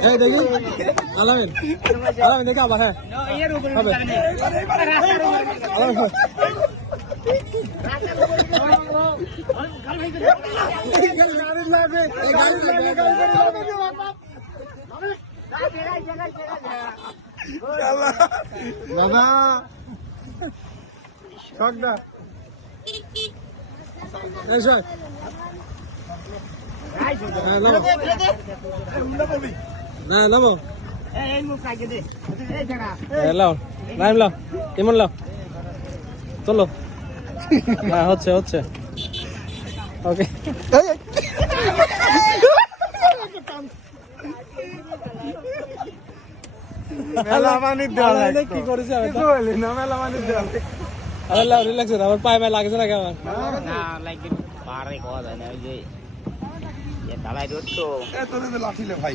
এই দেখি আলামিন আলামিন দেখি আবার হ্যাঁ হবে দাদা শখদা এই শখ নামো লাও নাম লাও কেমন লাও চলো হ্যাঁ হচ্ছে হচ্ছে ওকে কি করেছে রিল্যাক্স আমার পায়ে পায়ে লাগছে না কেমন পারে কথা যায় না ওই যে ঢালাই দিচ্ছ তোর লাঠিলে ভাই